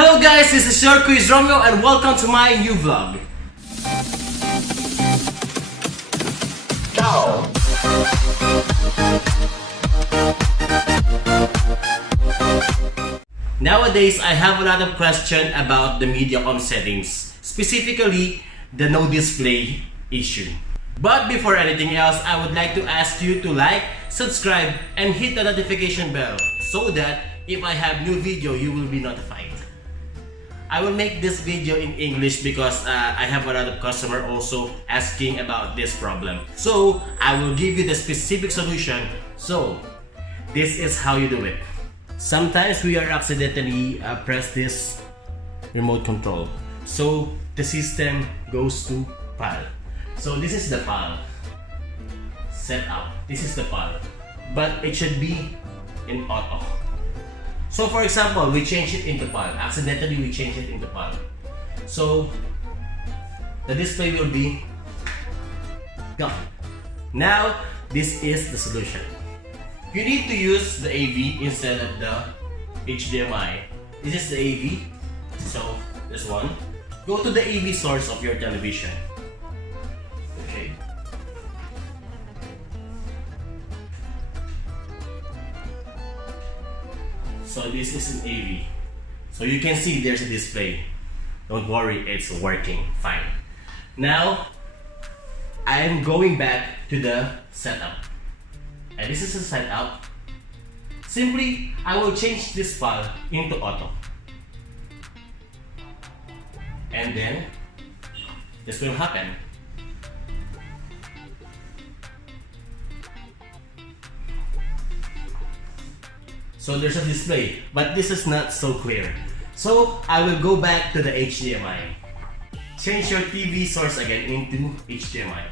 Hello guys, this is your quiz Romeo and welcome to my new vlog. Ciao! Nowadays, I have a lot of questions about the Mediacom settings, specifically the no display issue. But before anything else, I would like to ask you to like, subscribe, and hit the notification bell so that if I have new video, you will be notified. I will make this video in English because I have a lot of customers also asking about this problem. So I will give you the specific solution. So this is how you do it. Sometimes we are accidentally press this remote control. So the system goes to PAL. So this is the PAL setup. This is the PAL, but it should be in auto. So for example, we change it into PAL. Accidentally, we change it into PAL. So the display will be gone. Now, this is the solution. You need to use the AV instead of the HDMI. This is the AV. So this one. Go to the AV source of your television. Okay. So this is an AV. So you can see there's a display. Don't worry, it's working fine. Now, I am going back to the setup. And this is the setup. Simply, I will change this PAL into auto. And then, this will happen. So there's a display, but this is not so clear. So I will go back to the HDMI. Change your TV source again into HDMI.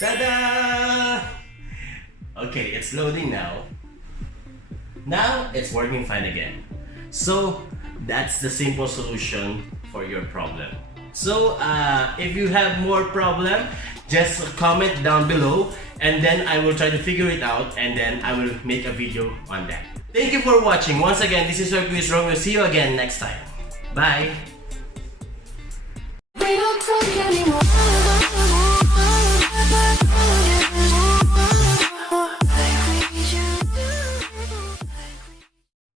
Ta-da! Okay, it's loading now. Now it's working fine again. So that's the simple solution for your problem. So if you have more problem, just comment down below and then I will try to figure it out and then I will make a video on that. Thank you for watching. Once again, this is your quiz Romeo. See you again next time. Bye! We don't talk anymore.